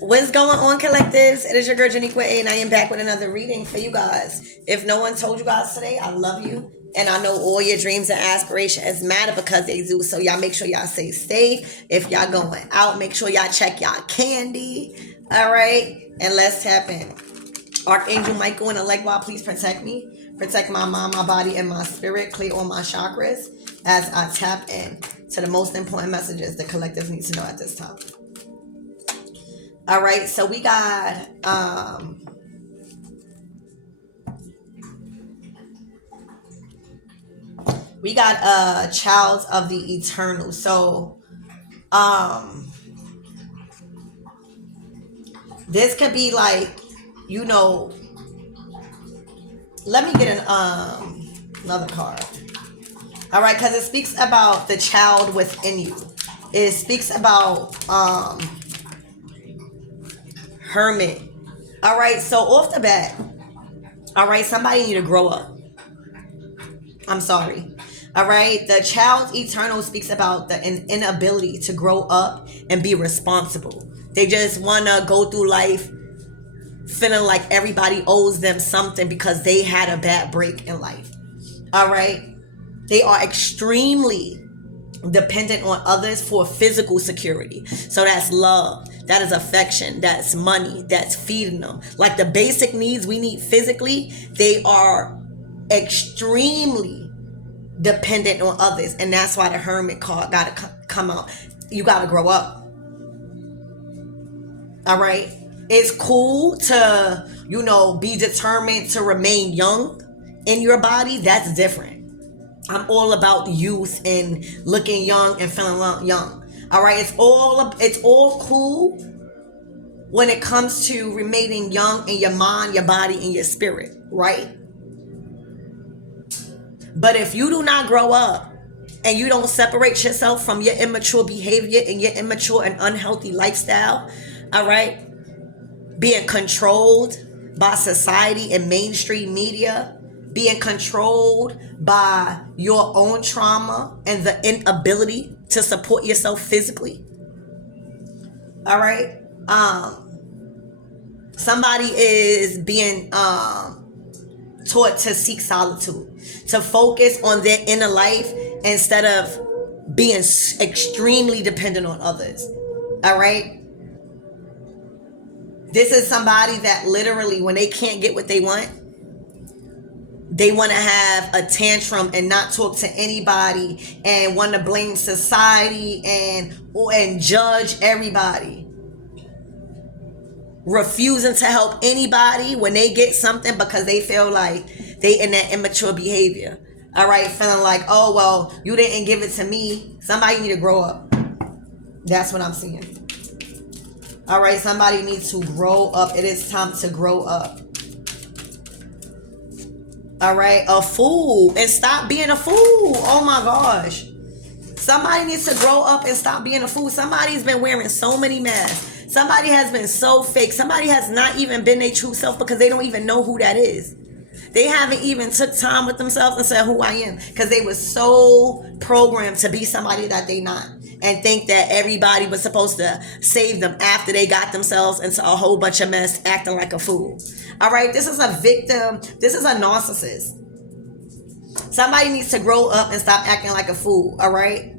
What's going on, collectives? It is your girl Janiqua A, and I am back with another reading for you guys. If no one told you guys today, I love you, and I know all your dreams and aspirations matter because they do. So y'all make sure y'all stay safe. If y'all going out, make sure y'all check y'all candy. All right, and let's tap in. Archangel Michael and Elegwa, please protect me. Protect my mind, my body, and my spirit. Clear all my chakras as I tap in to the most important messages the collectives need to know at this time. All right, so we got a child of the eternal. So this could be like, you know, let me get another card. All right, because it speaks about the child within you. It speaks about Hermit. All right, so off the bat, all right, somebody need to grow up. I'm sorry. All right, the child eternal speaks about the inability to grow up and be responsible. They just want to go through life feeling like everybody owes them something because they had a bad break in life. All right, they are extremely dependent on others for physical security. So that's love, that is affection, that's money, that's feeding them. Like the basic needs we need physically, they are extremely dependent on others. And that's why the Hermit card got to come out. You got to grow up. All right, it's cool to, you know, be determined to remain young in your body. That's different. I'm all about youth and looking young and feeling young. All right, it's all cool when it comes to remaining young in your mind, your body, and your spirit, right? But if you do not grow up and you don't separate yourself from your immature behavior and your immature and unhealthy lifestyle, all right, being controlled by society and mainstream media, being controlled by your own trauma and the inability to support yourself physically. All right. Somebody is being taught to seek solitude, to focus on their inner life instead of being extremely dependent on others. All right. This is somebody that literally, when they can't get what they want, they want to have a tantrum and not talk to anybody and want to blame society and judge everybody. Refusing to help anybody when they get something because they feel like they in that immature behavior. All right, feeling like, oh, well, you didn't give it to me. Somebody need to grow up. That's what I'm seeing. All right, somebody needs to grow up. It is time to grow up. All right, a fool, and stop being a fool. Oh my gosh. Somebody needs to grow up and stop being a fool. Somebody's been wearing so many masks. Somebody has been so fake. Somebody has not even been their true self because they don't even know who that is. They haven't even took time with themselves and said who I am because they were so programmed to be somebody that they not, and think that everybody was supposed to save them after they got themselves into a whole bunch of mess, acting like a fool. All right, this is a victim. This is a narcissist. Somebody needs to grow up and stop acting like a fool, all right?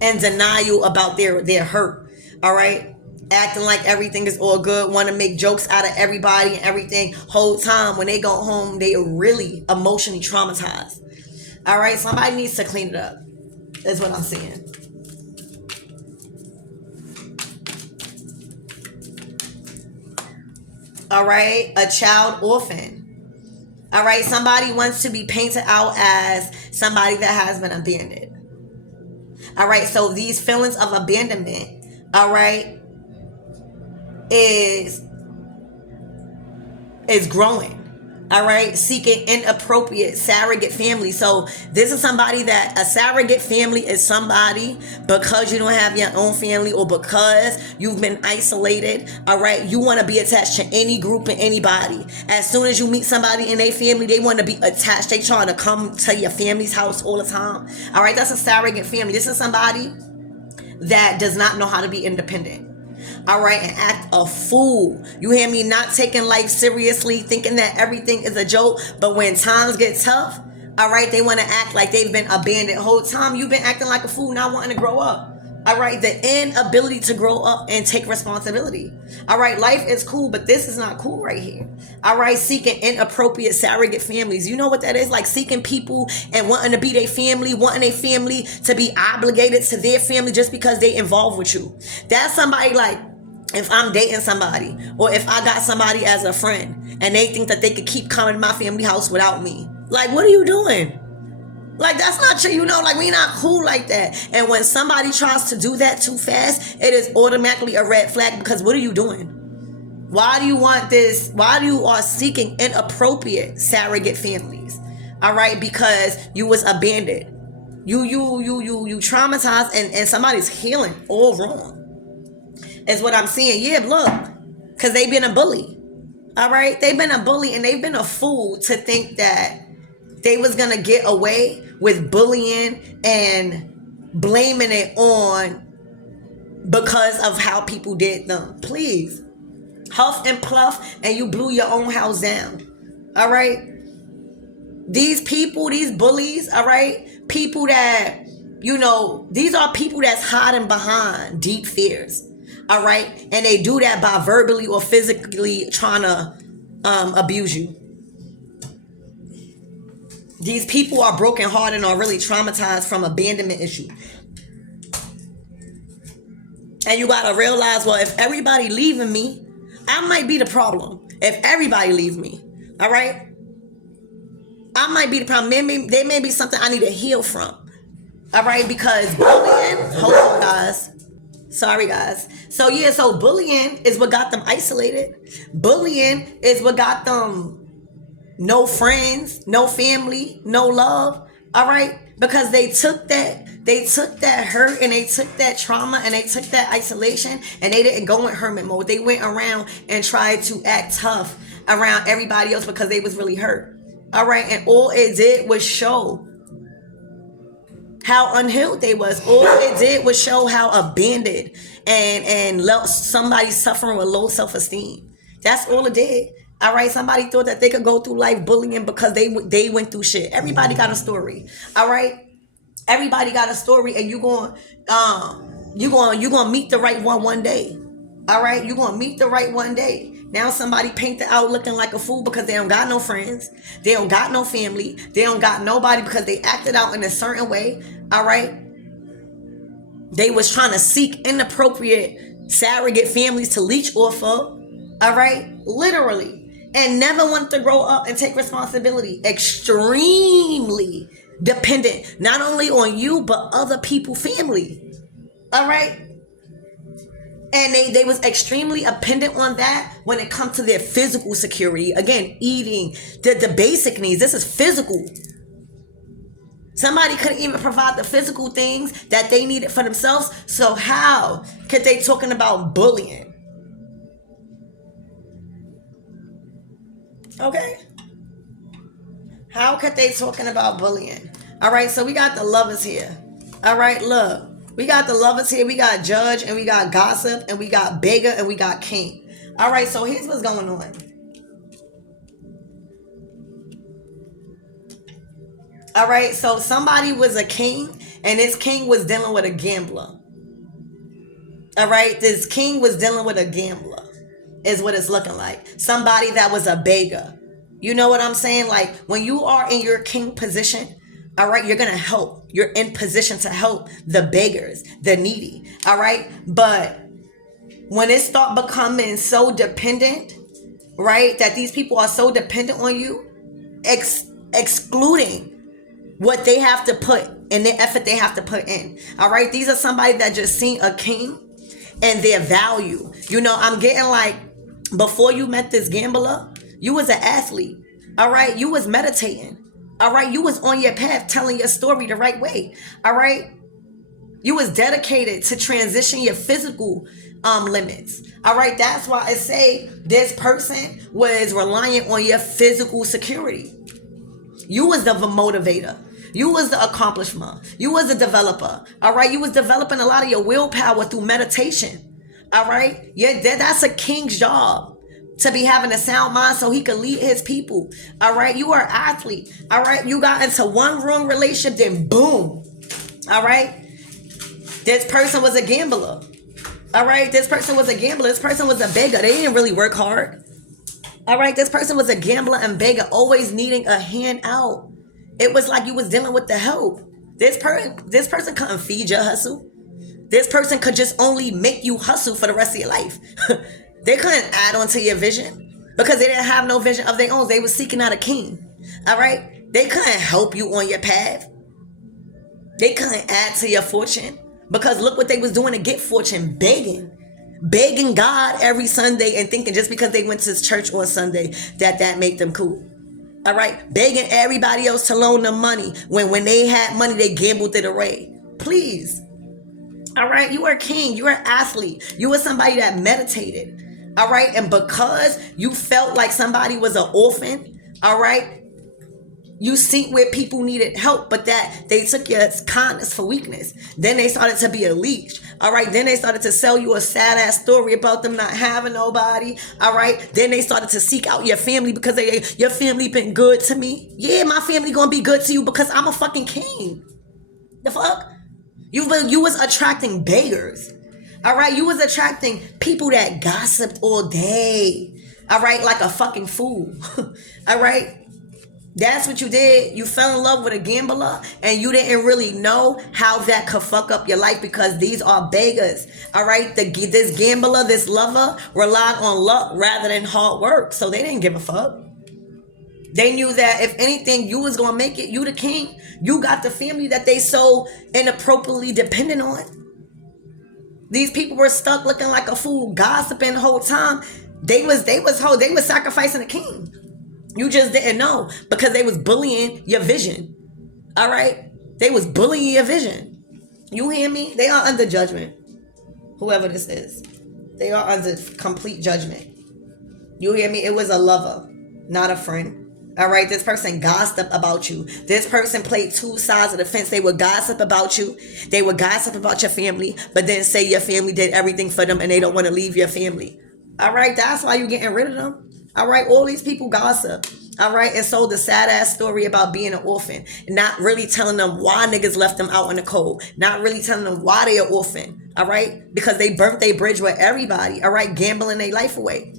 And denial about their hurt, all right? Acting like everything is all good, want to make jokes out of everybody and everything. Whole time when they go home, they are really emotionally traumatized. All right, somebody needs to clean it up. That's what I'm seeing. All right, a child orphan. All right, somebody wants to be painted out as somebody that has been abandoned. All right, so these feelings of abandonment, all right, is growing. All right, seeking inappropriate surrogate family. So this is somebody that a surrogate family is somebody because you don't have your own family or because you've been isolated. All right, you want to be attached to any group and anybody. As soon as you meet somebody in their family, they want to be attached. They trying to come to your family's house all the time. All right, that's a surrogate family. This is somebody that does not know how to be independent. all right, and act a fool. You hear me? Not taking life seriously, thinking that everything is a joke. But when times get tough, all right, they want to act like they've been abandoned. Whole time you've been acting like a fool, not wanting to grow up. All right, the inability to grow up and take responsibility. All right, life is cool, but this is not cool right here. All right, seeking inappropriate surrogate families. You know what that is? Like seeking people and wanting to be their family, wanting their family to be obligated to their family just because they involved with you. That's somebody like, if I'm dating somebody or if I got somebody as a friend and they think that they could keep coming to my family house without me. Like, what are you doing? Like, that's not true, you know, like, we not cool like that. And when somebody tries to do that too fast, it is automatically a red flag, because what are you doing? Why do you want this? Why do you are seeking inappropriate surrogate families? All right, because you was abandoned. You traumatized, and somebody's healing all wrong. Is what I'm seeing. Yeah, look, because they've been a bully. All right, they've been a bully, and they've been a fool to think that they was gonna get away with bullying and blaming it on because of how people did them. Please, huff and puff, and you blew your own house down. All right, these people, these bullies, all right, people that, you know, these are people that's hiding behind deep fears. All right, and they do that by verbally or physically trying to abuse you. These people are brokenhearted and are really traumatized from abandonment issue. And you gotta realize, well, if everybody leaving me, I might be the problem. If everybody leave me, all right, I might be the problem. There may be something I need to heal from. All right, because bullying, hold on guys. Sorry guys. So yeah, so bullying is what got them isolated. Bullying is what got them no friends, no family, no love. All right, because they took that hurt and they took that trauma and they took that isolation and they didn't go in hermit mode. They went around and tried to act tough around everybody else because they was really hurt. All right, and all it did was show how unhealed they was. All it did was show how abandoned and somebody suffering with low self-esteem. That's all it did. All right, somebody thought that they could go through life bullying because they went through shit. Everybody got a story. All right, everybody got a story, and you going meet the right one day. All right, you gonna meet the right one day. Now somebody painted out looking like a fool because they don't got no friends, they don't got no family, they don't got nobody because they acted out in a certain way. All right, they was trying to seek inappropriate surrogate families to leech off of. All right, literally. And never want to grow up and take responsibility. Extremely dependent, not only on you, but other people's family. All right? And they was extremely dependent on that when it comes to their physical security. Again, eating, the basic needs. This is physical. Somebody couldn't even provide the physical things that they needed for themselves. So how could they talking about bullying? Okay, how could they talking about bullying? All right, so we got the lovers here. All right, look, we got the lovers here. We got judge and we got gossip and we got beggar and we got king. All right, so here's what's going on. All right, so somebody was a king and this king was dealing with a gambler. All right, this king was dealing with a gambler. Is what it's looking like. Somebody that was a beggar. You know what I'm saying? Like, when you are in your king position, all right, you're gonna help. You're in position to help the beggars, the needy. All right, but when it start becoming so dependent, right, that these people are so dependent on you, excluding what they have to put in, the effort they have to put in. All right, these are somebody that just seen a king and their value. You know, I'm getting like, before you met this gambler, you was an athlete. All right, you was meditating. All right, you was on your path telling your story the right way. All right, you was dedicated to transition your physical limits. All right, that's why I say this person was reliant on your physical security. You was the motivator. You was the accomplishment. You was the developer. All right, you was developing a lot of your willpower through meditation. All right? Yeah, that's a king's job, to be having a sound mind so he could lead his people. All right? You are an athlete. All right? You got into one wrong relationship, then boom. All right? This person was a gambler. All right? This person was a gambler. This person was a beggar. They didn't really work hard. All right? This person was a gambler and beggar, always needing a hand out. It was like you was dealing with the help. This person couldn't feed your hustle. This person could just only make you hustle for the rest of your life. They couldn't add on to your vision because they didn't have no vision of their own. They were seeking out a king. All right? They couldn't help you on your path. They couldn't add to your fortune because look what they was doing to get fortune, begging God every Sunday and thinking just because they went to church on Sunday that made them cool. All right? Begging everybody else to loan them money when they had money, they gambled it away. Please. All right? You are a king. You are an athlete. You were somebody that meditated. All right? And because you felt like somebody was an orphan, all right, you see where people needed help, but that they took your kindness for weakness. Then they started to be a leech. All right. Then they started to sell you a sad ass story about them not having nobody. All right. Then they started to seek out your family because your family been good to me. Yeah, my family gonna be good to you because I'm a fucking king. The fuck? You was attracting beggars. All right. You was attracting people that gossiped all day. All right. Like a fucking fool. All right. That's what you did. You fell in love with a gambler and you didn't really know how that could fuck up your life because these are beggars. All right. This gambler, this lover relied on luck rather than hard work. So they didn't give a fuck. They knew that if anything, you was going to make it. You the king. You got the family that they so inappropriately dependent on. These people were stuck looking like a fool, gossiping the whole time. They was sacrificing a king. You just didn't know because they was bullying your vision. All right? They was bullying your vision. You hear me? They are under judgment. Whoever this is. They are under complete judgment. You hear me? It was a lover, not a friend. All right? This person gossiped about you. This person played two sides of the fence. They would gossip about you. They would gossip about your family, but then say your family did everything for them and they don't want to leave your family. All right? That's why you're getting rid of them. All right, all these people gossip. All right, and so the sad ass story about being an orphan, not really telling them why niggas left them out in the cold, not really telling them why they are orphan. All right, because they burnt their bridge with everybody. All right, gambling their life away.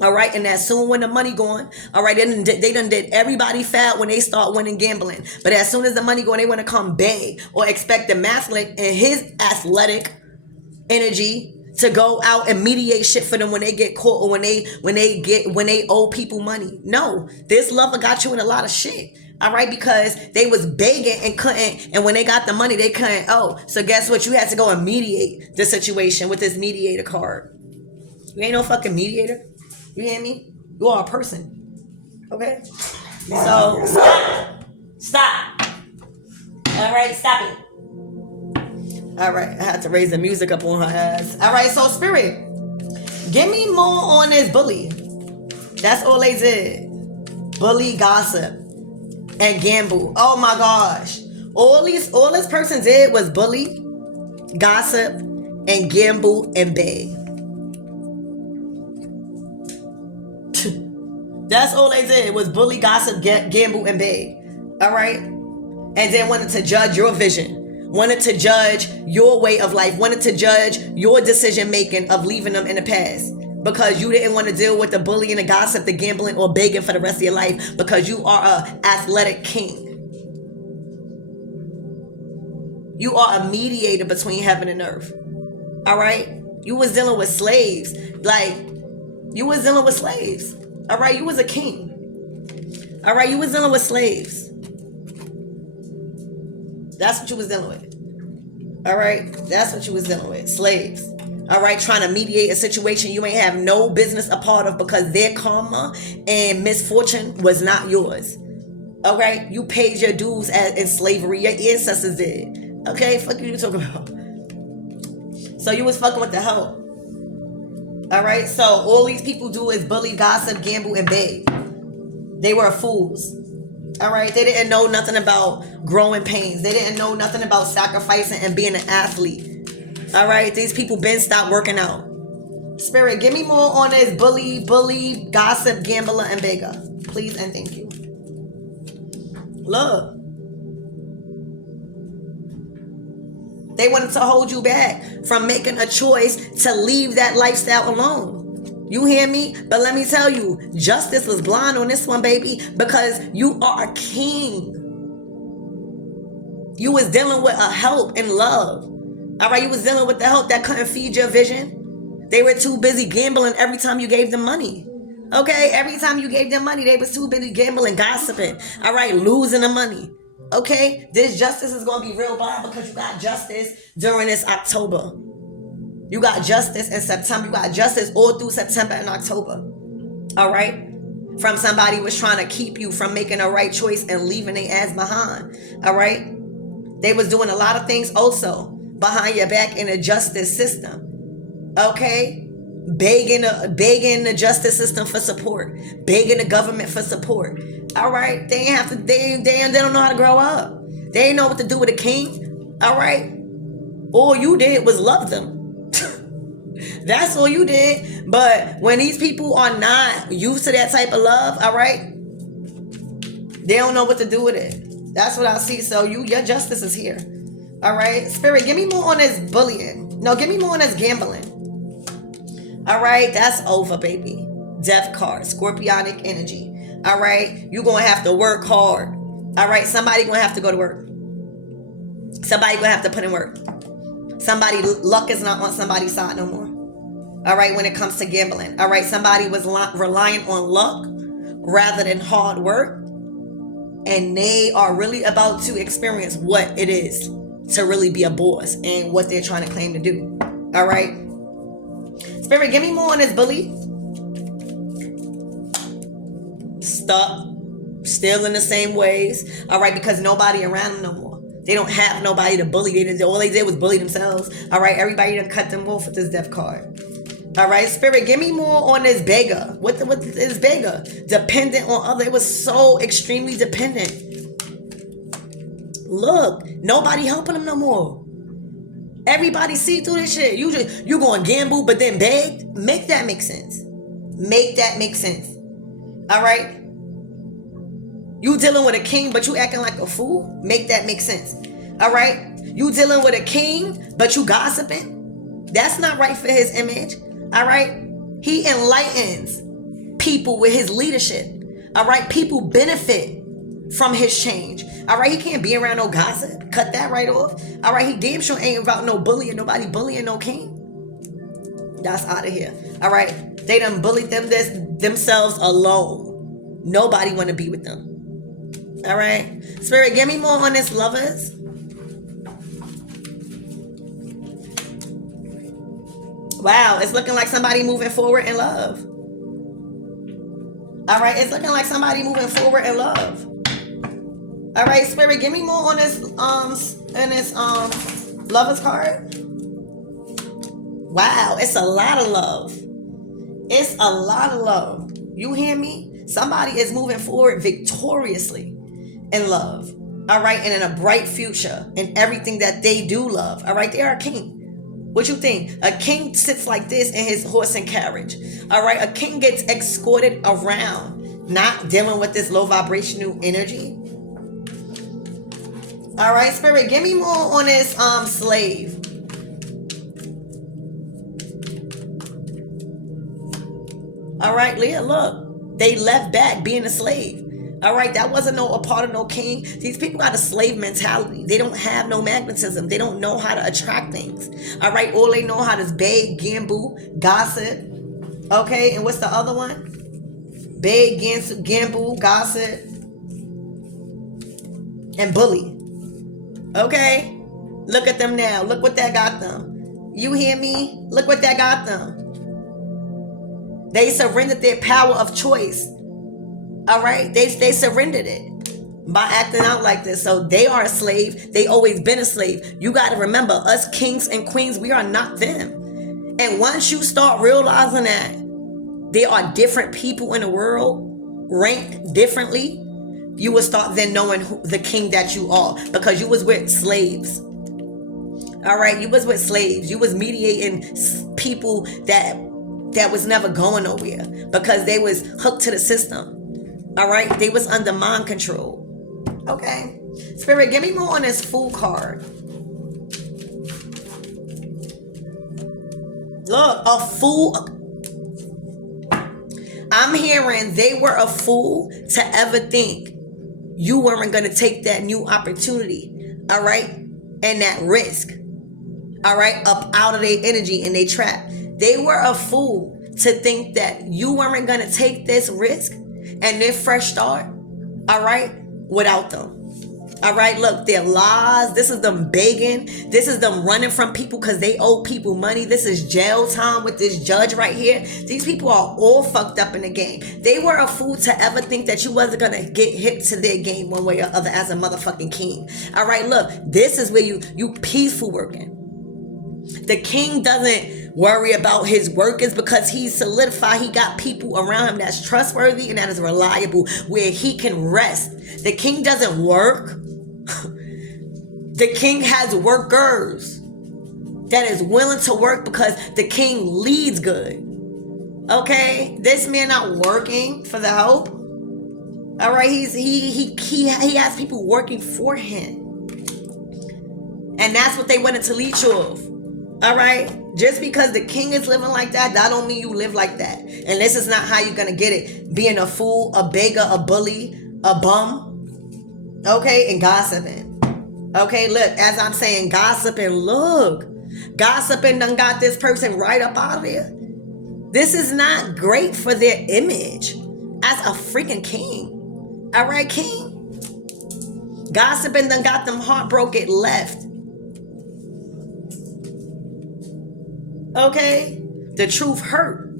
All right, and as soon when the money going, all right, they done did everybody fat when they start winning gambling. But as soon as the money going, they want to come beg or expect the masculine and his athletic energy to go out and mediate shit for them when they get caught or when they owe people money. No, this lover got you in a lot of shit. All right, because they was begging and couldn't, and when they got the money, they couldn't owe. So guess what? You had to go and mediate the situation with this mediator card. You ain't no fucking mediator. You hear me? You are a person. Okay? So stop. All right, stop it. All right, I had to raise the music up on her ass. All right, so spirit, give me more on this bully. That's all they did. Bully, gossip, and gamble. Oh my gosh. All this person did was bully, gossip, and gamble and beg. That's all they did was bully, gossip, gamble, and beg. All right? And then wanted to judge your vision. Wanted to judge your way of life. Wanted to judge your decision making of leaving them in the past. Because you didn't want to deal with the bullying, the gossip, the gambling, or begging for the rest of your life. Because you are an athletic king. You are a mediator between heaven and earth. All right? You was dealing with slaves. You was dealing with slaves. All right? You was a king. All right? You was dealing with slaves. That's what you was dealing with. All right? That's what you was dealing with. Slaves. All right? Trying to mediate a situation you ain't have no business a part of because their karma and misfortune was not yours. All right? You paid your dues in slavery. Your ancestors did. Okay? Fuck you talking about. So you was fucking with the hoe. All right? So all these people do is bully, gossip, gamble, and beg. They were fools. All right, they didn't know nothing about growing pains. They didn't know nothing about sacrificing and being an athlete. All right, these people been stopped working out. Spirit, give me more on this bully, gossip, gambler, and beggar. Please and thank you. Look. They wanted to hold you back from making a choice to leave that lifestyle alone. You hear me? But let me tell you, justice was blind on this one, baby, because you are a king. You was dealing with a help and love. All right, you was dealing with the help that couldn't feed your vision. They were too busy gambling every time you gave them money. Okay, every time you gave them money, they was too busy gambling, gossiping. All right, losing the money. Okay, this justice is going to be real bad because you got justice during this October. You got justice in September. You got justice all through September and October. All right, from somebody who was trying to keep you from making a right choice and leaving their ass behind. All right, they was doing a lot of things also behind your back in the justice system. Okay, begging the justice system for support, begging the government for support. All right, they don't know how to grow up. They ain't know what to do with a king. All right, all you did was love them. That's all you did. But when these people are not used to that type of love, all right, they don't know what to do with it. That's what I see. So your justice is here. All right, Spirit, give me more on this bullying. No, give me more on this gambling. All right, that's over, baby. Death card, scorpionic energy. All right, you're going to have to work hard. All right, somebody going to have to go to work. Somebody going to have to put in work. Luck is not on somebody's side no more. All right, when it comes to gambling. All right, somebody was relying on luck rather than hard work. And they are really about to experience what it is to really be a boss and what they're trying to claim to do. All right. Spirit, give me more on this bully. Stuck. Still in the same ways. All right, because nobody around them no more. They don't have nobody to bully. All they did was bully themselves. All right, everybody done cut them off with this death card. All right, Spirit, give me more on this beggar. What is beggar? Dependent on other. It was so extremely dependent. Look, nobody helping them no more. Everybody see through this shit. You going gamble, but then beg. Make that make sense. Make that make sense. All right. You dealing with a king, but you acting like a fool. Make that make sense. All right. You dealing with a king, but you gossiping. That's not right for his image. All right. He enlightens people with his leadership. All right. People benefit from his change. All right, he can't be around no gossip. Cut that right off. All right, he damn sure ain't about no bullying. Nobody bullying no king. That's out of here. All right, they done bullied themselves alone. Nobody want to be with them. All right, Spirit, give me more on this lovers. Wow, it's looking like somebody moving forward in love. All right, it's looking like somebody moving forward in love. All right, Spirit, give me more on this lovers card. Wow, it's a lot of love. It's a lot of love. You hear me? Somebody is moving forward victoriously in love. All right, and in a bright future in everything that they do love. All right, they are a king. What you think? A king sits like this in his horse and carriage. All right, a king gets escorted around, not dealing with this low vibrational energy. All right, Spirit, give me more on this slave. All right, Leah, look. They left back being a slave. All right, that wasn't a part of no king. These people got a slave mentality. They don't have no magnetism. They don't know how to attract things. All right, all they know how to beg, gamble, gossip. Okay, and what's the other one? Beg, gamble, gossip, and bully. Okay, look at them now. Look what that got them. You hear me? Look what that got them. They surrendered their power of choice. All right, they surrendered it by acting out like this. So they are a slave. They always been a slave. You got to remember, us kings and queens, we are not them. And once you start realizing that there are different people in the world ranked differently, you will start then knowing the king that you are, because you was with slaves. All right, you was with slaves. You was mediating people that that was never going nowhere because they was hooked to the system. All right, they was under mind control. Okay, Spirit, give me more on this Fool card. Look, a fool. I'm hearing they were a fool to ever think you weren't going to take that new opportunity, all right, and that risk, all right, up out of their energy and they trap. They were a fool to think that you weren't going to take this risk and their fresh start, all right, without them. All right, look, their lies. This is them begging. This is them running from people because they owe people money. This is jail time with this judge right here. These people are all fucked up in the game. They were a fool to ever think that you wasn't going to get hit to their game one way or other as a motherfucking king. All right, look, this is where you peaceful working. The king doesn't worry about his workers because he's solidified. He got people around him that's trustworthy and that is reliable where he can rest. The king doesn't work. The king has workers that is willing to work because the king leads good. Okay, this man not working for the help. All right, he has people working for him, and that's what they wanted to leech you of. All right, just because the king is living like that don't mean you live like that. And this is not how you're gonna get it. Being a fool, a beggar, a bully, a bum. Okay, and gossiping. Okay, look, as I'm saying, gossiping, look. Gossiping done got this person right up out of there. This is not great for their image as a freaking king. All right, king? Gossiping done got them heartbroken left. Okay? The truth hurt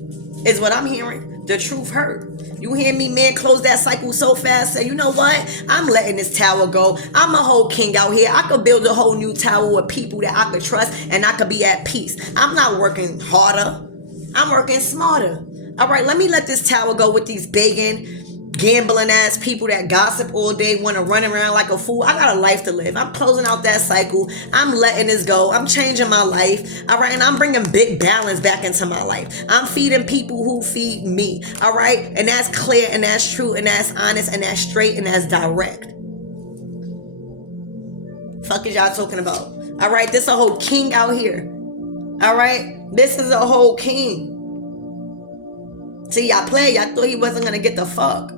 is what I'm hearing. The truth hurt. You hear me, man, close that cycle so fast. Say, you know what? I'm letting this tower go. I'm a whole king out here. I could build a whole new tower with people that I could trust and I could be at peace. I'm not working harder. I'm working smarter. All right, let me let this tower go with these begging, gambling ass people that gossip all day, want to run around like a fool. I got a life to live. I'm closing out that cycle. I'm letting this go. I'm changing my life. All right, and I'm bringing big balance back into my life. I'm feeding people who feed me. All right, and that's clear and that's true and that's honest and that's straight and that's direct. Fuck is y'all talking about? All right, this a whole king out here. All right, this is a whole king. See, y'all play. Y'all thought he wasn't gonna get the fuck.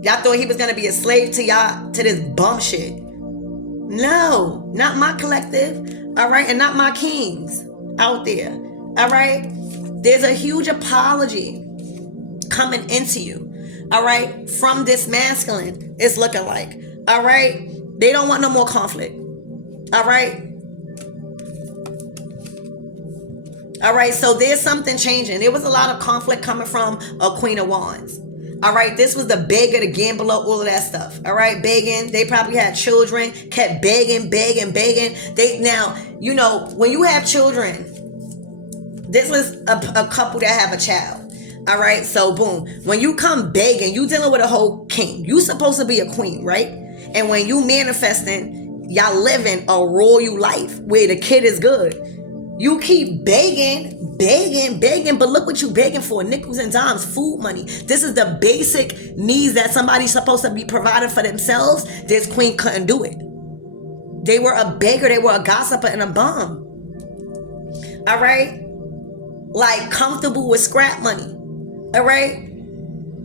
Y'all thought he was going to be a slave to y'all, to this bum shit. No, not my collective. All right. And not my kings out there. All right. There's a huge apology coming into you. All right. From this masculine, it's looking like. All right. They don't want no more conflict. All right. All right. So there's something changing. There was a lot of conflict coming from a Queen of Wands. All right, this was the beggar, the gambler, all of that stuff. All right, begging. They probably had children, kept begging. Now, you know, when you have children, this was a couple that have a child. All right, so boom. When you come begging, you dealing with a whole king. You supposed to be a queen, right? And when you manifesting, y'all living a royal life where the kid is good. You keep begging, but look what you begging for. Nickels and dimes, food money. This is the basic needs that somebody's supposed to be providing for themselves. This queen couldn't do it. They were a beggar, they were a gossiper and a bum. All right? Like comfortable with scrap money. All right?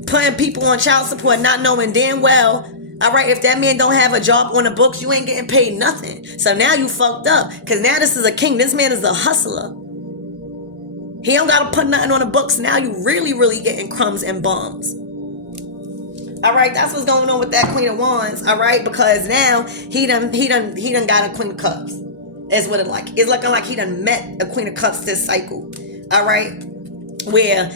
Putting people on child support, not knowing damn well, all right, if that man don't have a job on the books, you ain't getting paid nothing. So now you fucked up. Because now this is a king. This man is a hustler. He don't got to put nothing on the books. Now you really getting crumbs and bums. All right, that's what's going on with that Queen of Wands. All right, because now he done got a Queen of Cups. Is what it like. It's looking like he done met a Queen of Cups this cycle. All right, where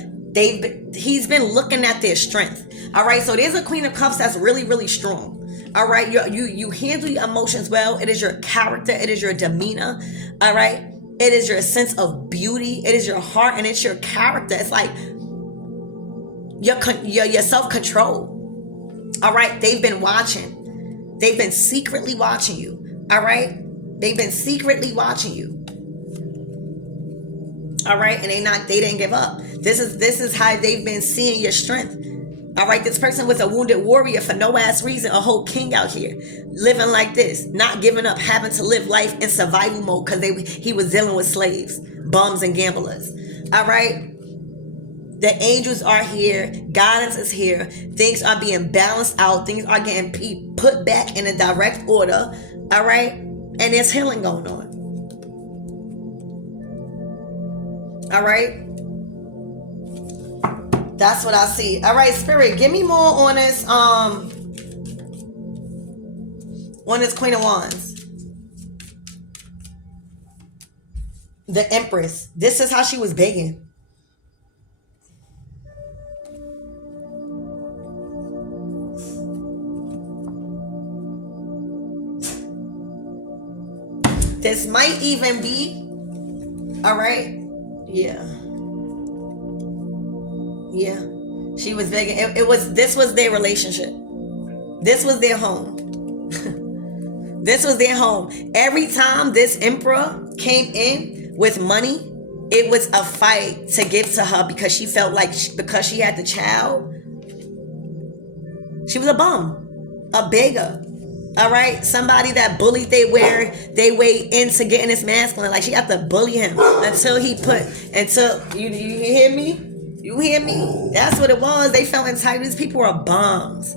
he's been looking at their strength. All right, so there's a Queen of Cups that's really strong. All right, you handle your emotions well. It is your character. It is your demeanor. All right, it is your sense of beauty. It is your heart, and it's your character. It's like your self-control. All right, they've been watching. They've been secretly watching you. All right, they've been secretly watching you. All right, and they didn't give up. This is how they've been seeing your strength. All right, this person was a wounded warrior for no ass reason, a whole king out here living like this, not giving up, having to live life in survival mode because he was dealing with slaves, bums, and gamblers. All right, the angels are here, guidance is here, things are being balanced out, things are getting put back in a direct order. All right, and there's healing going on. All right, that's what I see. All right, Spirit, give me more on this Queen of Wands. The Empress. This is how she was begging. This might even be, all right, yeah, she was begging. This was their relationship. This was their home. This was their home. Every time this emperor came in with money, it was a fight to give to her because she felt like because she had the child, she was a bum, a beggar. All right, somebody that bullied they way into getting this masculine. Like she had to bully him until you hear me? You hear me? That's what it was. They felt entitled. These people are bums.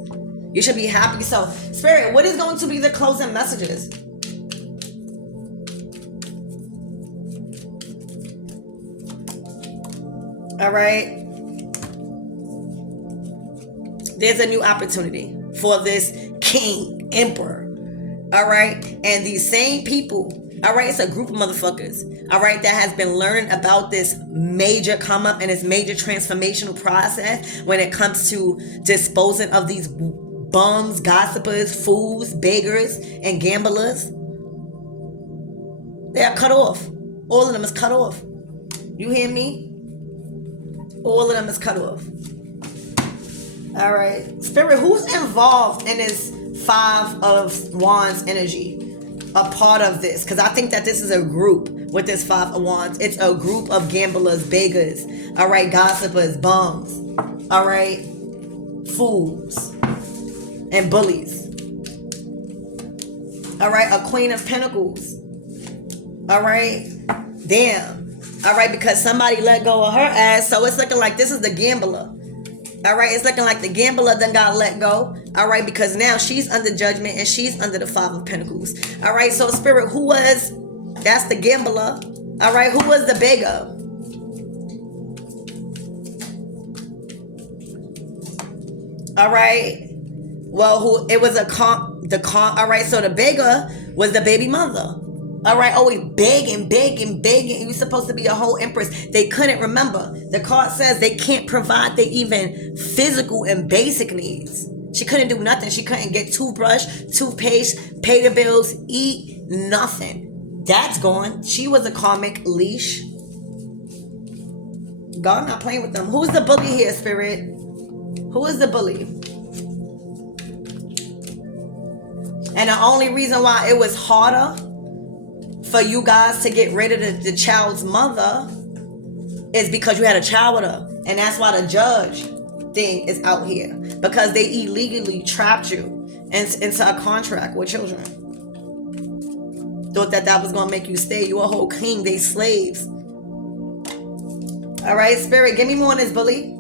You should be happy. So, Spirit, what is going to be the closing messages? All right. There's a new opportunity for this king. Emperor, all right, and these same people, all right, it's a group of motherfuckers, all right, that has been learning about this major come up and this major transformational process when it comes to disposing of these bums, gossipers, fools, beggars, and gamblers. They are cut off. All of them is cut off. You hear me? All of them is cut off. All right, Spirit, who's involved in this Five of Wands energy, a part of this? Because I think that this is a group with this Five of Wands. It's a group of gamblers, beggars, all right, gossipers, bums, all right, fools, and bullies. All right, a Queen of Pentacles. All right, damn. All right, because somebody let go of her ass, so it's looking like this is the gambler. All right, it's looking like the gambler then got let go. All right, because now she's under judgment and she's under the Five of Pentacles. All right, so Spirit, that's the gambler. All right, who was the beggar? All right, well, all right, so the beggar was the baby mother. All right, always begging. You're supposed to be a whole empress. They couldn't remember. The card says they can't provide their even physical and basic needs. She couldn't do nothing. She couldn't get toothbrush, toothpaste, pay the bills, eat, nothing. That's gone. She was a karmic leash. God not playing with them. Who's the bully here, Spirit? Who is the bully? And the only reason why it was harder for you guys to get rid of the child's mother is because you had a child with her. And that's why the judge thing is out here. Because they illegally trapped you into a contract with children. Thought that was going to make you stay. You a whole king. They slaves. All right, Spirit, give me more on this bully.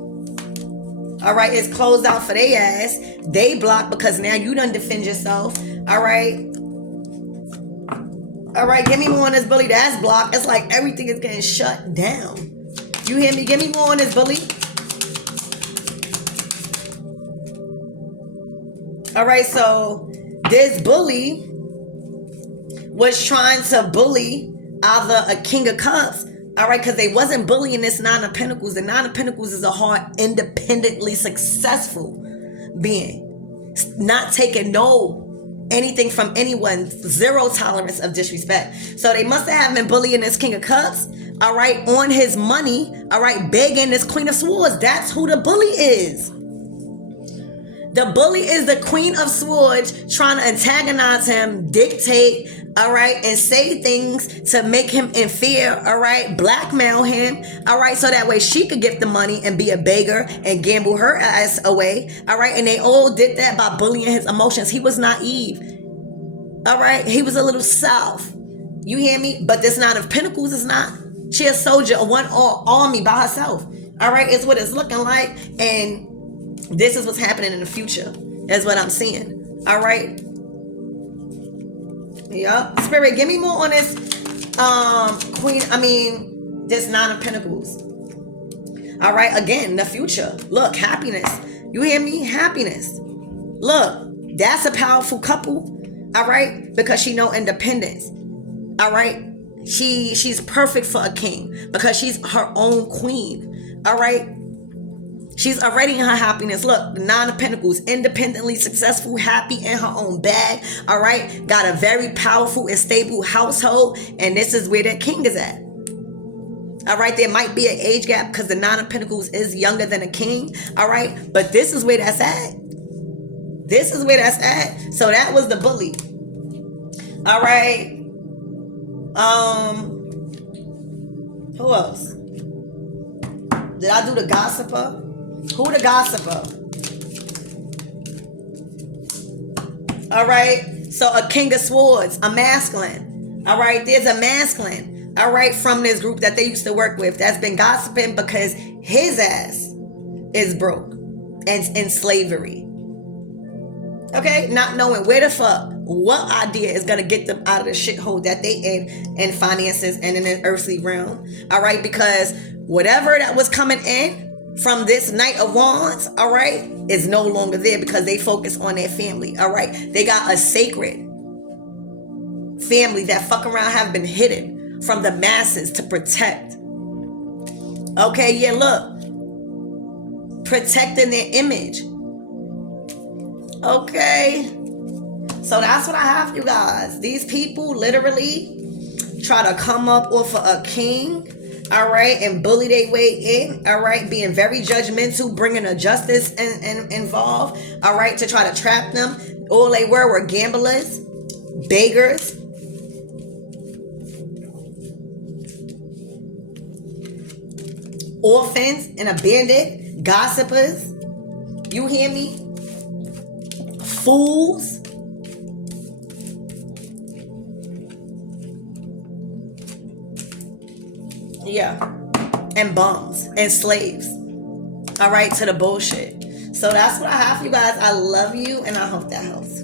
All right, it's closed out for their ass. They blocked because now you done defend yourself. All right. All right, give me more on this bully. That's blocked. It's like everything is getting shut down. You hear me? Give me more on this bully. All right, so this bully was trying to bully either a King of Cups, all right, because they wasn't bullying this Nine of Pentacles. The Nine of Pentacles is a hard, independently successful being. Not taking anything from anyone, zero tolerance of disrespect. So they must have been bullying this King of Cups, all right, on his money, all right, begging this Queen of Swords. That's who the bully is. The bully is the Queen of Swords trying to antagonize him, dictate, all right, and say things to make him in fear, all right, blackmail him, all right, so that way she could get the money and be a beggar and gamble her ass away, all right, and they all did that by bullying his emotions. He was naive, all right, he was a little soft, you hear me? But this Nine of Pentacles is not. She a soldier, a one army by herself, all right, is what it's looking like, and this is what's happening in the future, is what I'm seeing, all right. Yeah, Spirit, give me more on this this Nine of Pentacles. All right, again, the future. Look, happiness. You hear me? Happiness. Look, that's a powerful couple. All right, because she know independence. All right, she's perfect for a king because she's her own queen. All right. She's already in her happiness. Look, the Nine of Pentacles, independently successful, happy in her own bag. All right. Got a very powerful and stable household. And this is where that king is at. All right. There might be an age gap because the Nine of Pentacles is younger than a king. All right. But this is where that's at. This is where that's at. So that was the bully. All right. Who else? Did I do the gossiper? Who the gossiper? All right. So a king of swords, a masculine. All right. There's a masculine. All right. From this group that they used to work with that's been gossiping because his ass is broke and in slavery. Okay. Not knowing where the fuck, what idea is going to get them out of the shithole that they in finances and in the earthly realm. All right. Because whatever that was coming in from this Knight of Wands, all right, is no longer there because they focus on their family, all right? They got a sacred family that fuck around have been hidden from the masses to protect. Okay, yeah, look. Protecting their image. Okay. So that's what I have, you guys. These people literally try to come up off of a king, all right, and bully their way in, all right, being very judgmental, bringing a justice involved, all right, to try to trap them. All they were gamblers, beggars, orphans and abandoned, gossipers, you hear me? Fools. Yeah, and bums and slaves, all right, to the bullshit. So that's what I have for you guys. I love you and I hope that helps.